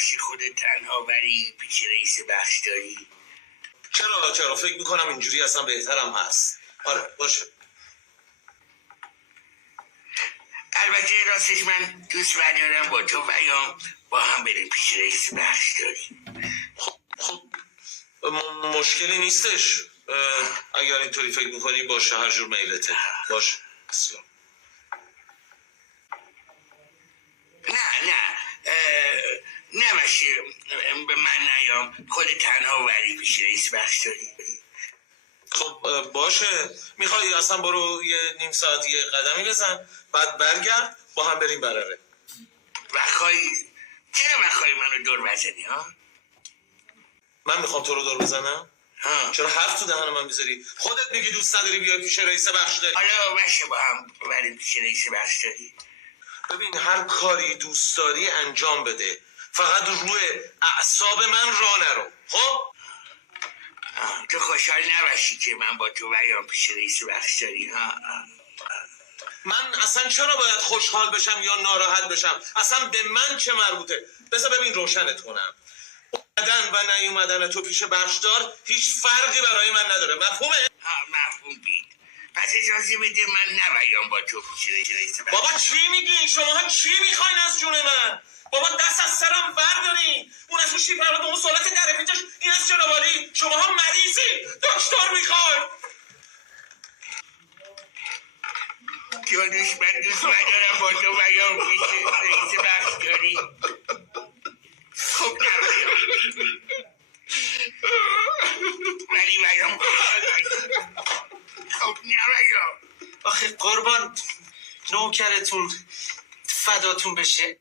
نبخشی خودت تنها بری پیش رئیس بخشداری؟ چرا فکر میکنم اینجوری اصلا بهترم هست. آره باشه. البته راستش من دوست ندارم با تو پیام با هم بریم پیش رئیس بخشداری. خب مشکلی نیستش. اگر اینطوری فکر میکنی باشه، هر جور میلته. باشه. نباشه به من نیام خود تنها وری پیش رئیس بخشداری. خب باشه. میخوای اصلا برو یه نیم ساعت یه قدمی بزن بعد برگرد با هم بریم براره. چرا بخوای منو دور بزنی ها؟ من میخوام تو رو دور بزنم؟ چرا حرف تو دهن من میذاری؟ خودت میگی دوست نداری بیای پیش رئیس بخشداری. حالا باشه با هم بریم پیش رئیس بخشداری. ببین هر کاری دوست داری انجام بده، فقط روی اعصاب من راه نرو. خب تو خوشحال نباشی که من با تو بیام پیش رئیس بخشداری ها؟ من اصلا چرا باید خوشحال بشم یا ناراحت بشم؟ اصلا به من چه مربوطه؟ بذار ببین روشنت کنم. اومدن و نیومدن تو پیش بخشدار هیچ فرقی برای من نداره. مفهومه؟ مفهوم بید. پس اجازه بده من نبایم با تو پیش رئیس بخشداری. بابا چی میگی؟ شماها چی میخواین از جون من؟ بابا دست از سرم بردارین. اون از اون شیفرات اون سالت در پیچش این از جنابالی. شماها مریضی. دکتر میخواین. من دوست ندارم با تو بیام پیش رئیس بخشداری. خب نبایم ولی بیام خب نبایم. آخه قربان نوکرتون فداتون بشه.